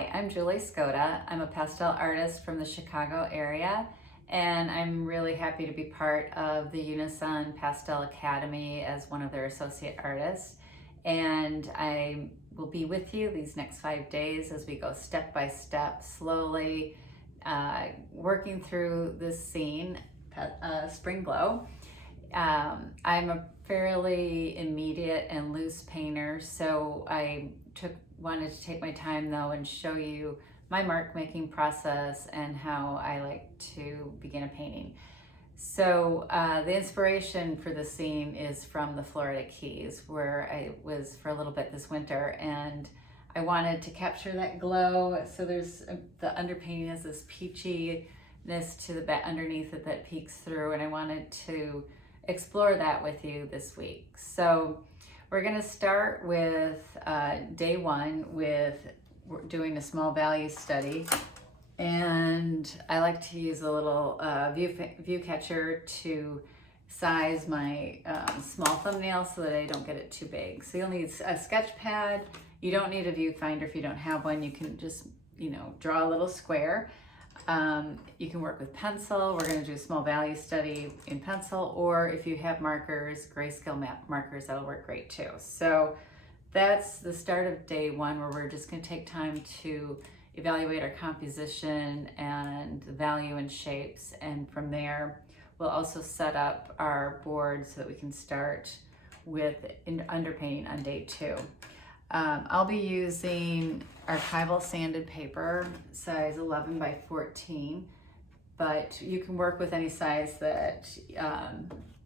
Hi, I'm Julie Skoda. I'm a pastel artist from the Chicago area, and I'm really happy to be part of the Unison Pastel Academy as one of their associate artists. And I will be with you these next 5 days as we go step by step, slowly working through this scene, Spring Glow. I'm a fairly immediate and loose painter, so I wanted to take my time though and show you my mark making process and how I like to begin a painting. So the inspiration for the scene is from the Florida Keys, where I was for a little bit this winter, and I wanted to capture that glow. So there's the underpainting is this peachiness to the back underneath it that peeks through, and I wanted to explore that with you this week. So we're going to start with day one with doing a small value study, and I like to use a little view catcher to size my small thumbnail so that I don't get it too big. So you'll need a sketch pad. You don't need a viewfinder if you don't have one. You can just draw a little square. You can work with pencil. We're going to do a small value study in pencil, or if you have markers, grayscale markers, that'll work great too. So that's the start of day one, where we're just going to take time to evaluate our composition and value and shapes, and from there we'll also set up our board so that we can start with underpainting on day two. I'll be using archival sanded paper, size 11 by 14, but you can work with any size that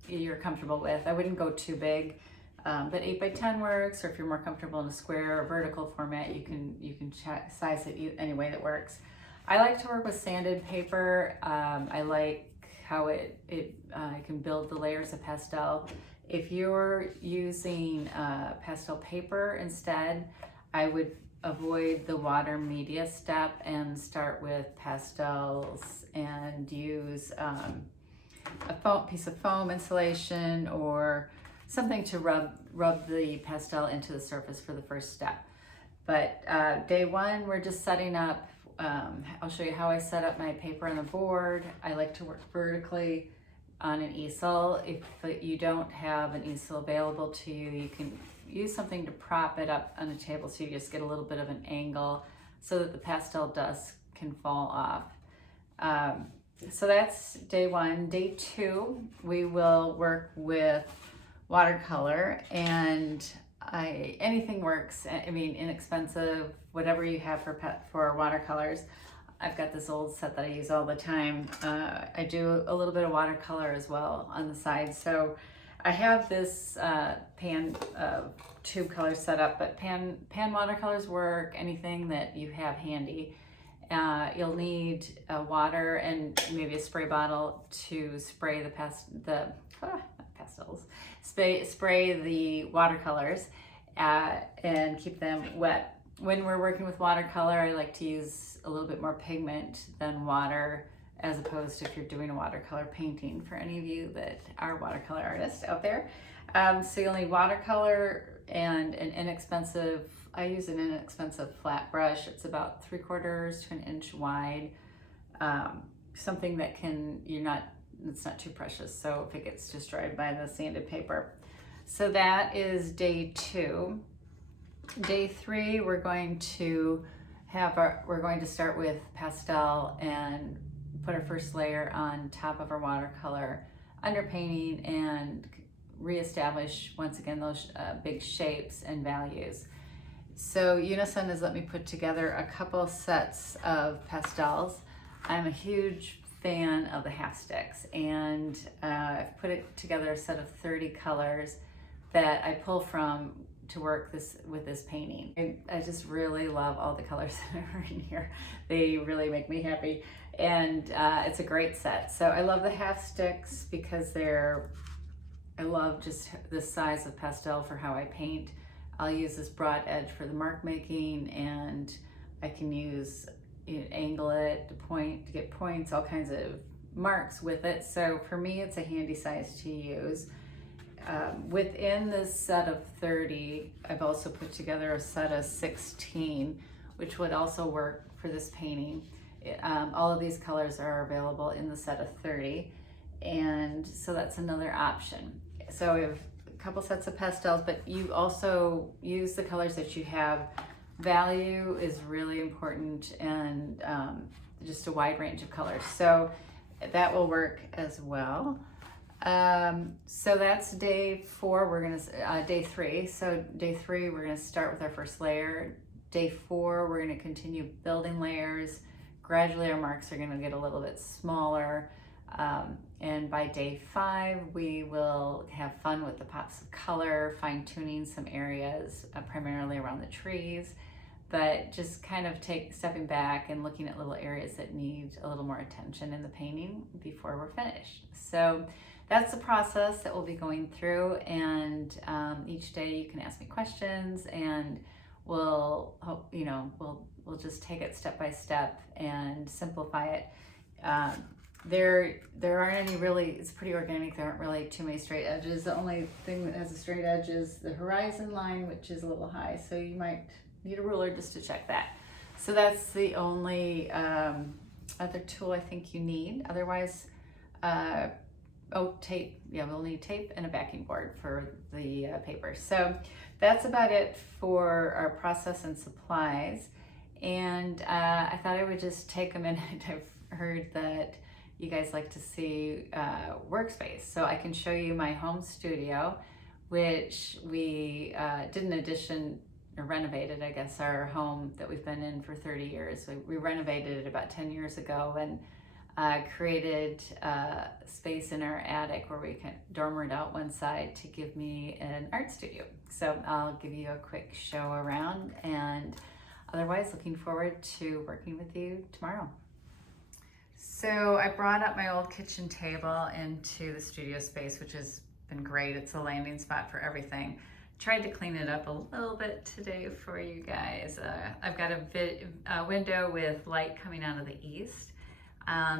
you're comfortable with. I wouldn't go too big, but 8 by 10 works, or if you're more comfortable in a square or vertical format, you can size it any way that works. I like to work with sanded paper. I like how it can build the layers of pastel. If you're using pastel paper instead, I would avoid the water media step and start with pastels and use a piece of foam insulation or something to rub the pastel into the surface for the first step. But day one, we're just setting up. I'll show you how I set up my paper on the board. I like to work vertically on an easel. If you don't have an easel available to you, you can use something to prop it up on a table so you just get a little bit of an angle so that the pastel dust can fall off. So that's day one. Day two, we will work with watercolor, and anything works. I mean, inexpensive, whatever you have for watercolors. I've got this old set that I use all the time. I do a little bit of watercolor as well on the side. So I have this pan tube color set up, but pan watercolors work, anything that you have handy. You'll need water and maybe a spray bottle to spray spray the watercolors and keep them wet. When we're working with watercolor, I like to use a little bit more pigment than water, as opposed to if you're doing a watercolor painting, for any of you that are watercolor artists out there. So you'll need watercolor and I use an inexpensive flat brush. It's about 3/4 to an inch wide. Something that it's not too precious, so if it gets destroyed by the sanded paper. So that is day two. Day three, we're going to start with pastel and put our first layer on top of our watercolor, underpainting, and reestablish once again those big shapes and values. So Unison has let me put together a couple sets of pastels. I'm a huge fan of the half sticks, and I've put it together a set of 30 colors that I pull from to work with this painting. I just really love all the colors that are in here. They really make me happy, and it's a great set. So I love the half sticks because I love just the size of pastel for how I paint. I'll use this broad edge for the mark making, and I can angle it to get points, all kinds of marks with it. So for me, it's a handy size to use. Within this set of 30, I've also put together a set of 16 which would also work for this painting. All of these colors are available in the set of 30, and so that's another option. So we have a couple sets of pastels, but you also use the colors that you have. Value is really important, and just a wide range of colors. So that will work as well. So that's day 4. We're gonna day 3. So day 3, we're gonna start with our first layer. Day 4, we're gonna continue building layers. Gradually, our marks are gonna get a little bit smaller. And by day 5, we will have fun with the pops of color, fine-tuning some areas, primarily around the trees, but just kind of stepping back and looking at little areas that need a little more attention in the painting before we're finished. So that's the process that we'll be going through, and each day you can ask me questions, and we'll just take it step by step and simplify it. There aren't any really, it's pretty organic, there aren't really too many straight edges. The only thing that has a straight edge is the horizon line, which is a little high, so you might need a ruler just to check that. So that's the only other tool I think you need. Otherwise, tape. Yeah, we'll need tape and a backing board for the paper. So that's about it for our process and supplies. And I thought I would just take a minute. I've heard that you guys like to see workspace. So I can show you my home studio, which we did an addition, or renovated, I guess, our home that we've been in for 30 years. We renovated it about 10 years ago, and created space in our attic where we can dormered out one side to give me an art studio. So I'll give you a quick show around, and otherwise looking forward to working with you tomorrow. So I brought up my old kitchen table into the studio space, which has been great. It's a landing spot for everything. Tried to clean it up a little bit today for you guys. I've got a window with light coming out of the east.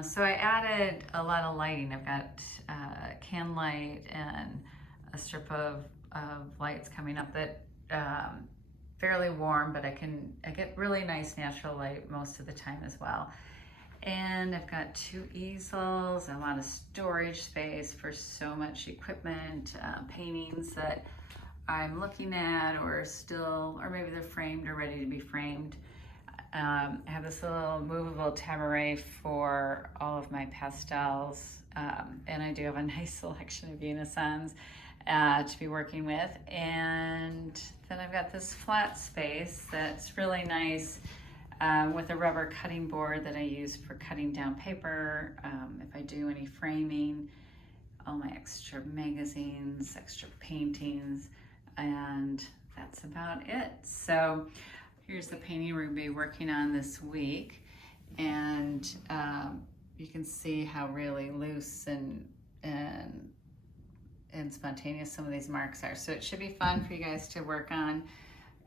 So I added a lot of lighting. I've got can light and a strip of lights coming up that fairly warm, but I get really nice natural light most of the time as well. And I've got 2 easels, a lot of storage space for so much equipment, paintings that I'm looking at, or maybe they're framed or ready to be framed. I have this little movable taboret for all of my pastels, and I do have a nice selection of Unisons to be working with. And then I've got this flat space that's really nice, with a rubber cutting board that I use for cutting down paper, if I do any framing, all my extra magazines, extra paintings, and that's about it. So here's the painting we're going to be working on this week, and you can see how really loose and spontaneous some of these marks are. So it should be fun for you guys to work on.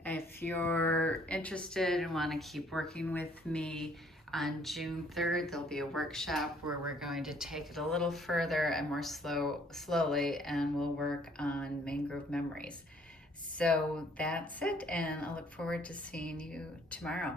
If you're interested and want to keep working with me, on June 3rd, there'll be a workshop where we're going to take it a little further and more slowly, and we'll work on mangrove memories. So that's it, and I look forward to seeing you tomorrow.